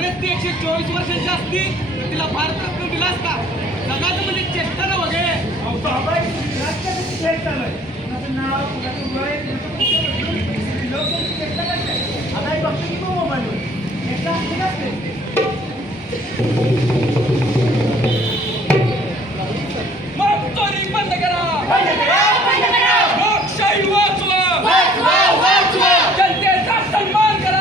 खरंच ती 124 वर्षांची असती तर तिला भारतरत्न दिला असता. जगाचं म्हणजे चेष्टा ना वगैरे. नाव कुणाचं वय लोक चेष्टा करतात. आता हे बघतो की तो मोबाईलवर चेष्टा असते. मग चोरी बंद करा. लोकशाही वाचवा. जनतेचा सन्मान करा.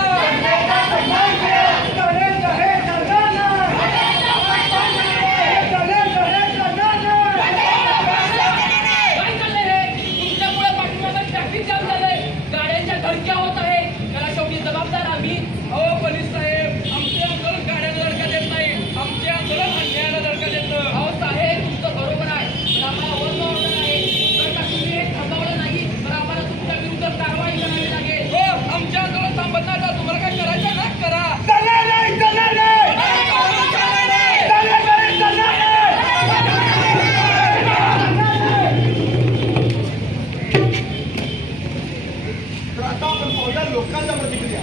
धडक्या होत आहे त्याला शेवटी जबाबदार आम्ही. अहो पोलीस साहेब, आमचे आंदोलन गाड्याला धडका देत नाही, आमचे आंदोलन अन्यायाला धडका देतं. अहो साहेब तुमचं बरोबर आहे पण आम्हाला वर्ण ऑर्डर आहे. जर का तुम्ही हे थांबवलं नाही तर आम्हाला तुमच्या विरुद्ध कारवाई करावी लागेल. हो, आमचे आंदोलन थांबत नाही तर तुम्हाला काय करायचं ना करा. तर आता आपण पाहूया लोकांच्या प्रतिक्रिया.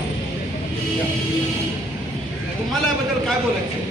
तुम्हाला याबद्दल काय बोलायचं?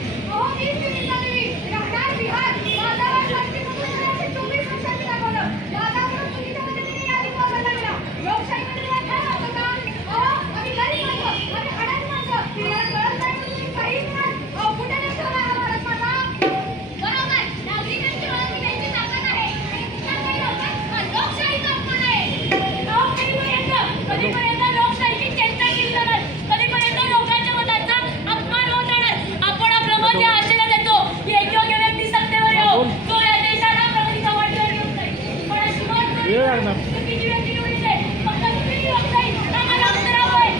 कधीपर्यंत लोकशाहीची चेष्टा केली जाणार, कधीपर्यंत लोकांच्या मतांचा अपमान होत राहणार. आपण आपलं मत या आशेला देतो की एक योग्य व्यक्ती सत्तेवर येऊ, तो या देशाला प्रगतीच्या वाटेवर घेऊन जाईल. पण अशी मत चुकीची व्यक्ती निवडीचे फक्त चुकीची लोकशाही आम्हाला उत्तर हवंय.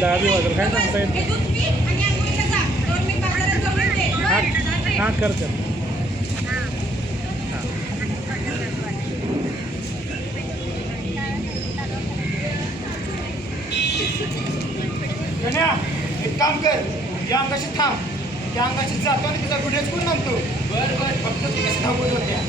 दहावी वाजल काय सांगता येईल. हा कर एक काम कर, या अंगाशी थांब. त्या अंगाशी जातो आणि तुझा व्हिडिओ करून म्हणतो. बरं फक्त ती कशी थांबवत होत्या.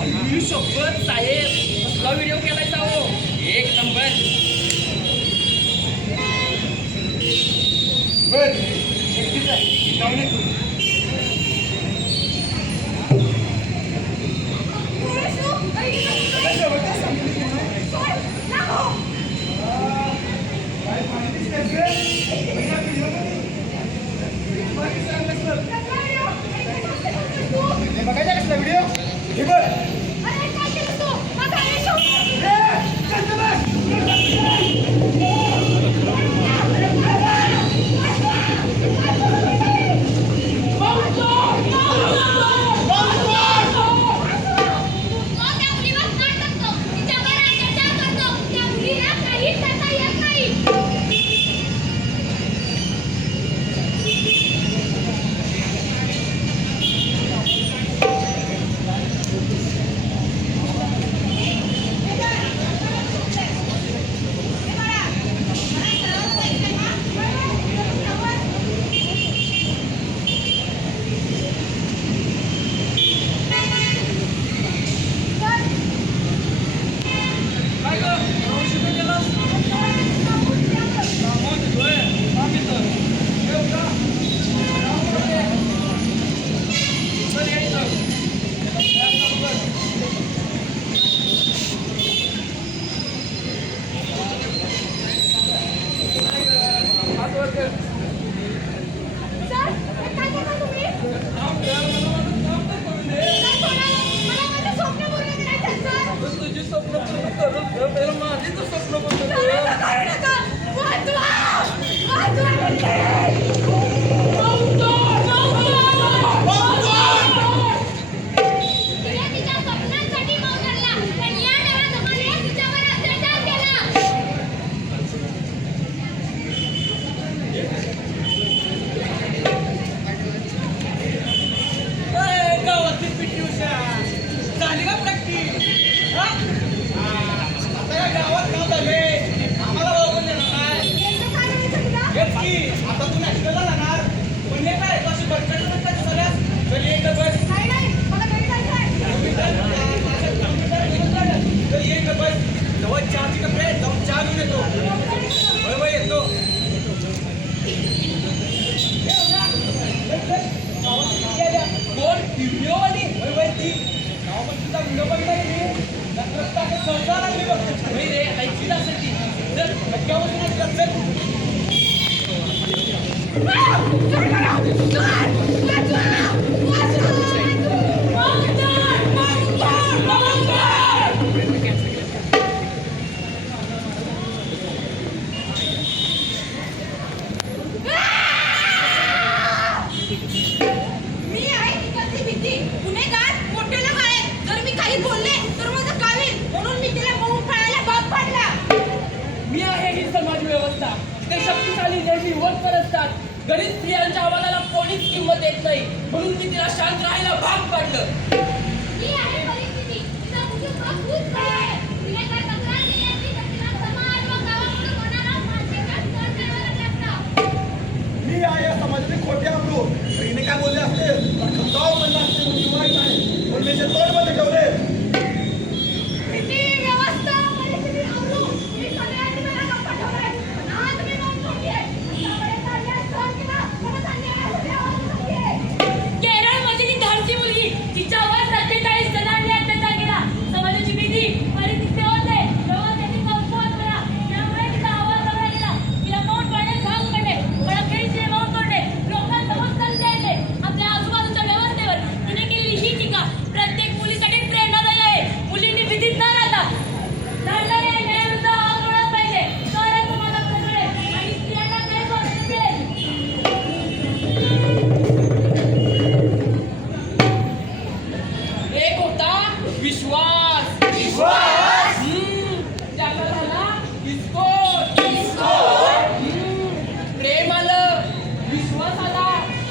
आई शपथ साहेब कसला व्हिडिओ केलाय हो. एक नंबर. बरं एकटीच आहे जाऊन ये तू. की आता तू नॅशनलला जाणार पण हे काय तू अशी बरकट काय सगळ्यात चल एक बस चल एक बस जवळ चहाची कपडे जाऊन चहा घेऊन येतो होय येतो कोण व्हिडिओ वाली होय ती नाव पण तुझा व्हिडिओ बघितला की रस्ता सहसा लागली बघ होय रे ऐकली असेल ती चल मक्क्यावरून चल मी आहे तिकडची भीती गुन्हेगार मोठे लोक आहेत जर मी काही बोलले तर माझं कावील म्हणून मी तिला मऊ फळायला भाग पाडला मी आहे ही समाज व्यवस्था ते शक्तिशाली नेहमी वरवर असतात गरीब स्त्रियांच्या आवाजाला कोणीच किंमत देत नाही म्हणून मी तिला शांत राहायला भाग पाडलं ही आहे परिस्थिती तिचा कुटुंब खूप बळी आहे तिने काय तक्रार केली असती तर तिला समाज व गावाकडून होणारा मानसिक त्रास सहन करावा लागला असता मी आहे या समाजाचे खोटे अमरू हिने काय बोलले असते गाव म्हणलं असते म्हणून वाईट आहे पण मी जे तोंड मध्ये ठेवले किती व्यवस्था परिस्थिती आवरू मी सगळ्यांनी मला गप्पा ठेवलाय पण आज मी नोंद ठेवलीये त्यामुळे अन्याय सहन केला परत अन्यायासाठी आवाज उठवतेय केरळमध्ये ती धाडसी मुलगी तिच्यावर 47 जणांनी अत्याचार केला समाजाची भीती परिस्थिती होते तेव्हा त्यांनी संशोधन केला त्यामुळे तिचा आवाज दबला गेला तिला मौत पाडण्यास भाग पडले पण अखेरीस तिने मौत तोडले लोकांसमोर संधी आणले आपल्या आजूबाजूच्या व्यवस्थेवर तिने केलेली ही टीका प्रत्येक मुलीसाठी प्रेरणादायी आहे मुलींनी भीतीत न राहता लढणारे न्यायाविरुद्ध आवाज उठवलाच पाहिजे तरच समाजात प्रगती आणि स्त्रियांना खरे स्वातंत्र्य मिळेल एक होता विश्वास त्याचा झाला विस्फोट प्रेम आलं विश्वास आला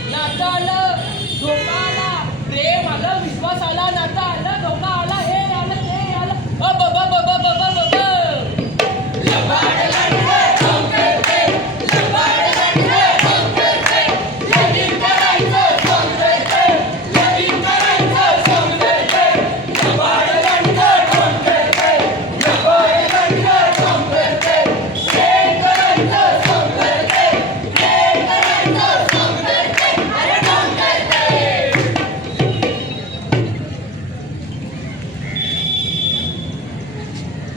नातं आलं धोका आला प्रेम आलं विश्वास आला नातं आलं धोका आला हे आलं ते आलं अब अब अब अब अब अब अब लबाड लढले हम करते लबाड लढले हम करते लगीन करायचं समजायचं लगीन करायचं समजायचं लबाड लढले हम करते लबाड लढले हम करते प्रेम करायचं समजायचं प्रेम करायचं समजायचं अरे हम करते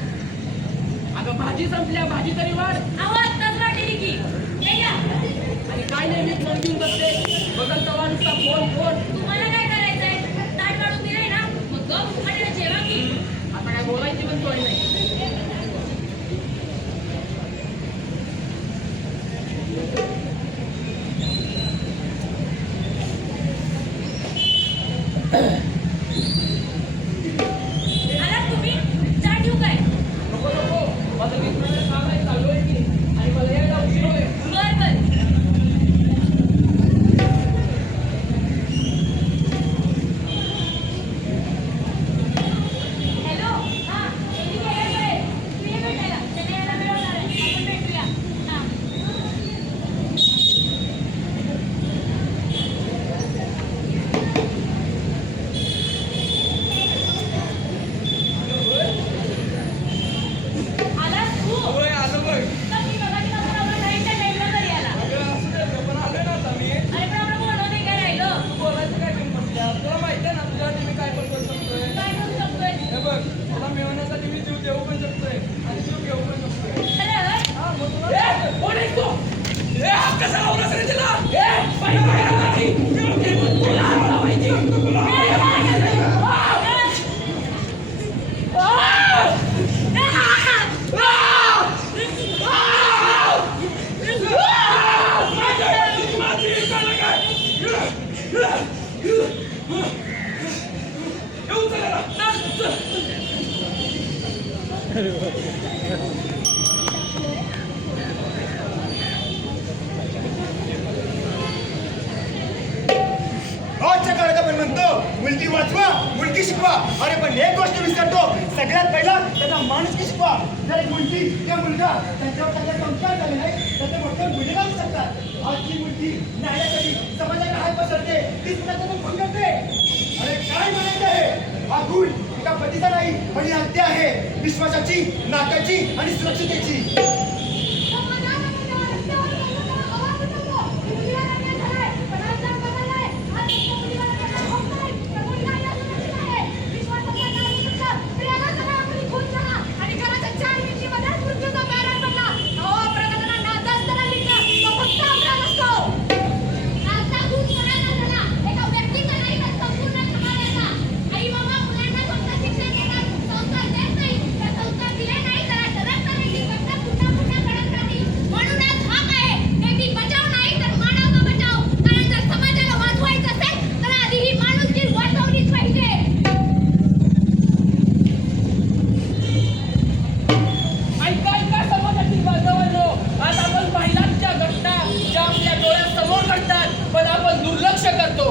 अगं भाजी संपल्या भाजी तरी वाढ आवाज तसला केली की हे घ्या. आणि काय नेहमीच मन घेऊन बसते बदल तवा नुसता फोन तुम्हाला काय करायचंय ताट काढून दिलंय ना मग गप आणि जेवा की आता काय बोलायची पण सोय नाही आलात तुम्ही चहा ठेवू काय नको नको माझं मित्राचं काम आहे चालू आहे की आणि मला यायला उशीर होईल बर बर हॅलो हा मी गेल्याकडे तुम्ही भेटायला त्याने यायला वेळ होणार आहे आपण भेटूया हा आलास तू होय आलं बघ तर मी मगाशी पासून आपण नाईटच्या टाईमला घरी आला अगं असू दे पण आलोय ना आता मी अरे पण आपलं बोलणं नाही काय राहिलं तू बोलायचं काय किंमत द्या तुला माहिती आहे ना तुझ्यासाठी मी काय पण करू शकतोय काय करू शकतोय हे बघ तुला मिळवण्यासाठी मी जीव देऊ पण शकतोय आणि जीव घेऊ पण शकतोय खरं हा मग तुला कोण आहेस तू ए हा कसा लावलास रे तिला ए बाई माहिती तुला मला माहिती आजच्या काळात आपण म्हणतो मुलगी वाचवा मुलगी शिकवा अरे पण एक गोष्ट विसरतो सगळ्यात पहिला त्यांना माणुसकी शिकवा जर एक मुलगी मुलगा मुलगा त्यांच्यावर त्यांच्या संस्कार झाले नाही तर ते मोठे गुन्हेगार होऊ शकतात. आजची मुलगी न्यायासाठी समाजाला हात पसरते ती सुद्धा त्यांना भंग करते. अरे काय म्हणायचं आहे? हा गुण एका पतीचा नाही पण ही हत्या आहे विश्वासाची, नात्याची आणि सुरक्षितेची. ऐका ऐका समाजातील बांधवांनो, आज आपण महिलांच्या घटना ज्या आपल्या डोळ्यासमोर घडतात पण आपण दुर्लक्ष करतो.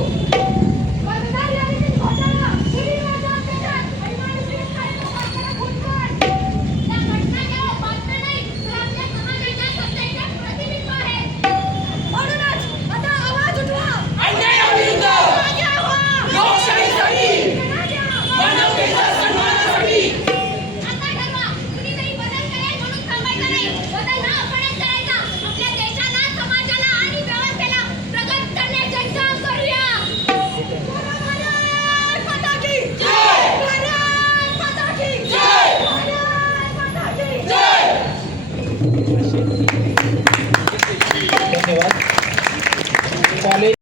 अन्यायाविरुद्ध, लोकशाहीसाठी, मानवतेच्या सन्मानासाठी. आता ठरवा, कुणी काही बदल करेल म्हणून थांबायचं नाही. बदल हा आपणच करायचा. आपल्या देशाला, समाजाला आणि व्यवस्थेला प्रगत करण्याचे काम करूया. भारत माता की जय! भारत माता की जय! भारत माता की जय! धन्यवाद. कॉलेज